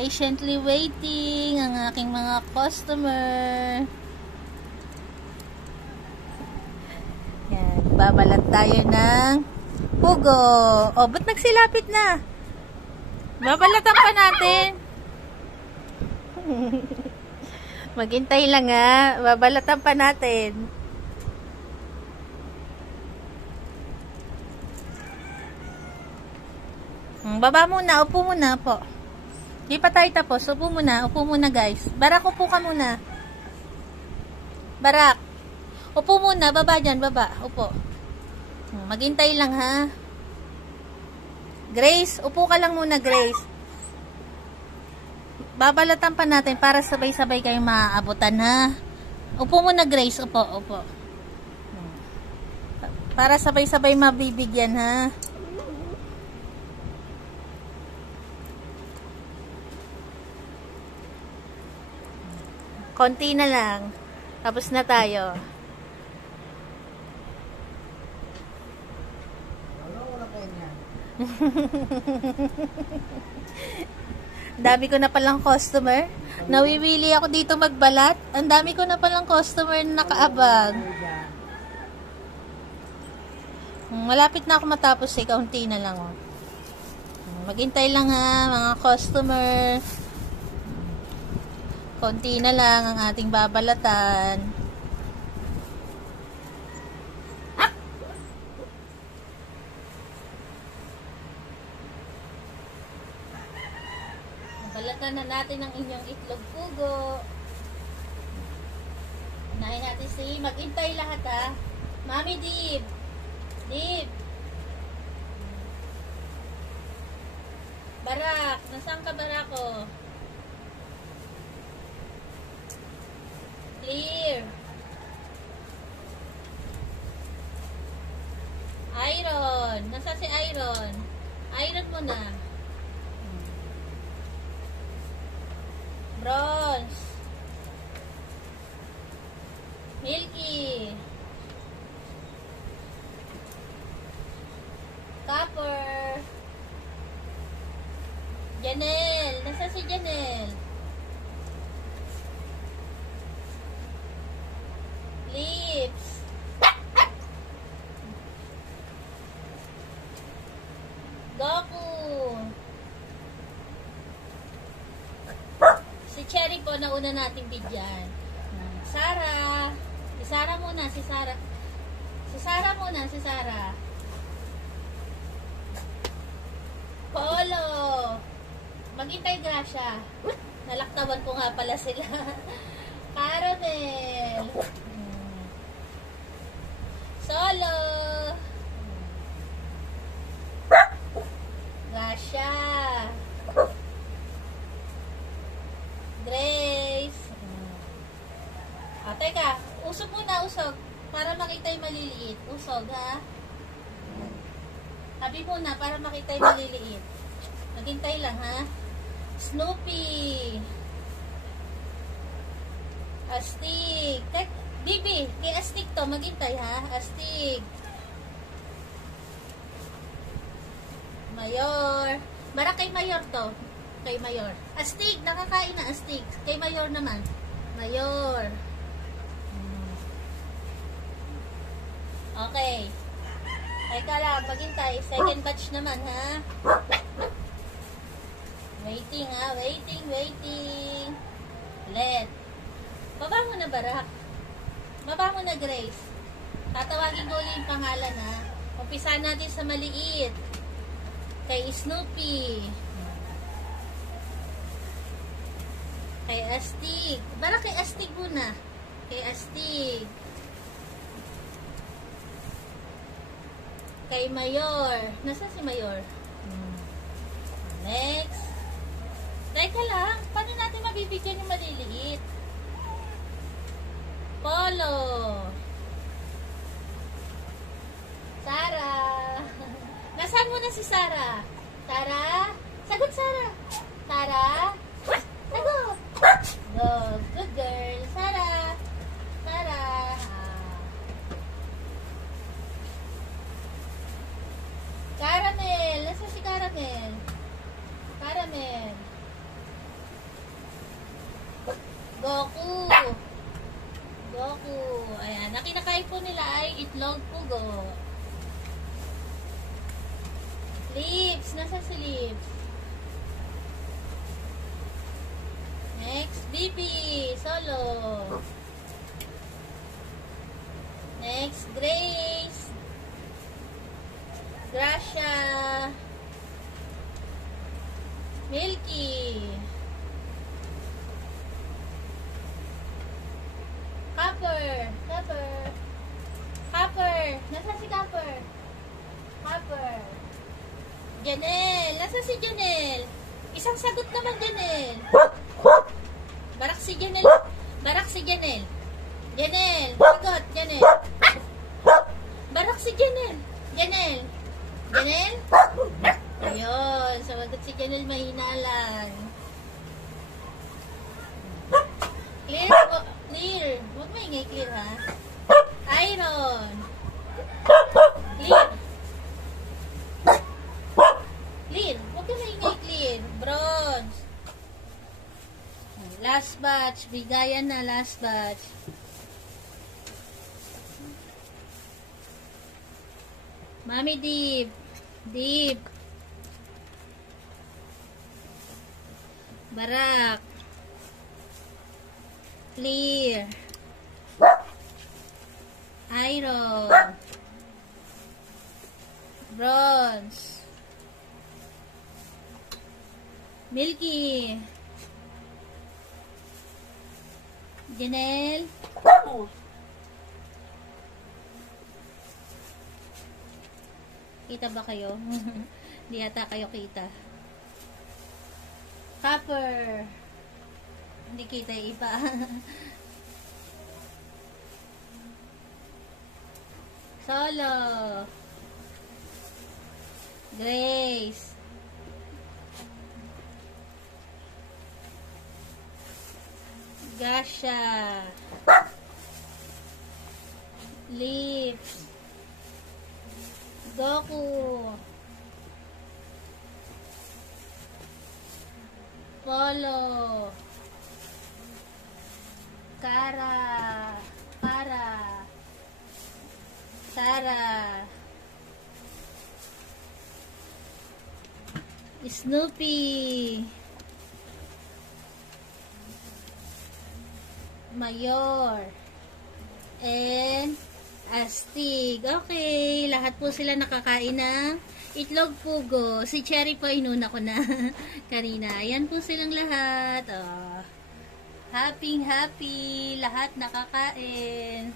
Patiently waiting ang aking mga customer. Yan, babalat tayo ng pugo. O, ba't nagsilapit na? Babalatan pa natin. Maghintay lang ha. Babalatan pa natin. Baba muna. Upo muna po. Di pa tayo tapos. Upo muna. Upo muna guys. Barak, upo ka muna. Barak. Upo muna. Baba dyan. Baba. Upo. Maghintay lang ha. Grace. Upo ka lang muna Grace. Babalatan pa natin para sabay-sabay kayong maaabutan ha. Upo muna Grace. Upo. Upo. Para sabay-sabay mabibigyan ha. Konti na lang. Tapos na tayo. Dami ko na palang customer. Nawiwili ako dito magbalat. Ang dami ko na palang customer na nakaabang. Malapit na ako matapos eh. Kaunti na lang. Oh. Maghintay lang ha mga customer. Konti na lang ang ating babalatan. Babalatan na natin ang inyong itlog pugo. Unahin natin si maghintay lahat ha. Mami Dib. Dib. Barak. Nasaan ka Barako? Clear. Iron. Nasa si Iron? Iron mo na. Bronze. Milky. Copper. Janelle. Nasa si Janelle? Lips. Goku. Si Cherry po nauna nating bigyan. Sarah. Si Sarah muna, si Sarah. Si Sarah muna, si Sarah. Polo. Maghintay Gracia. Nalaktawan ko nga pala sila. Caramel. Solo. Gracia. Grace. Teka. Usog muna, usog. Para makita yung maliliit. Usog, ha? Habi muna, para makita yung maliliit. Maghintay lang, ha? Snoopy. Astig. Bibi, kay Astig to. Maghintay, ha? Astig. Mayor. Bara kay Mayor to. Kay Mayor. Astig, nakakain na Astig. Kay Mayor naman. Mayor. Okay. Teka lang, maghintay. Second batch naman, ha? Waiting, ha? Waiting, waiting. Let. Baba mo na, Barak. Baba mo na, Grace. Tatawagin ko ulit yung pangalan, ha? Umpisa natin sa maliit. Kay Snoopy. Kay Astig. Barak kay Astig muna. Kay Astig. Kay Mayor. Nasa si Mayor? Next. Teka lang. Paano natin mabibigyan yung maliliit? Polo. Sarah. Nasaan mo na si Sarah? Sarah? Sagot, Sarah. Sarah? Sagot. Good. Good girl. Sarah. Sarah. Caramel. Nasa si Caramel? Caramel. Ayan. Ang kinakain po nila ay itlog pugo. Lips. Nasa si Lips? Next, Bibi. Solo. Next, Grace. Gracia. Milky. Copper. Nasaan si Copper? Janelle. Nasaan si Janelle? Isang sagot naman, Janelle. Barak si Janelle. Janelle. Sagot, Janelle. Barak si Janelle. Janelle. Ayun. Sagot si Janelle, mahina lang. Clear. Huwag maingay, clear, ha? Iron. Clear. Huwag ka maingay, clear. Bronze. Last batch. Bigayan na, last batch. Mami Deep. Barak. Clear. Iron. Bronze. Milky. Janelle. Kita ba kayo? Hindi yata kayo kita. Copper. Hindi kita yung iba. Solo. Grace. Gasha. Lips. Goku. Polo. Kara. Tara. Snoopy. Mayor. And Astig. Okay, lahat po sila nakakain ng itlog pugo. Si Cherry po inuna ko na kanina. Ayan po silang lahat. Oh. Happy. Lahat nakakain.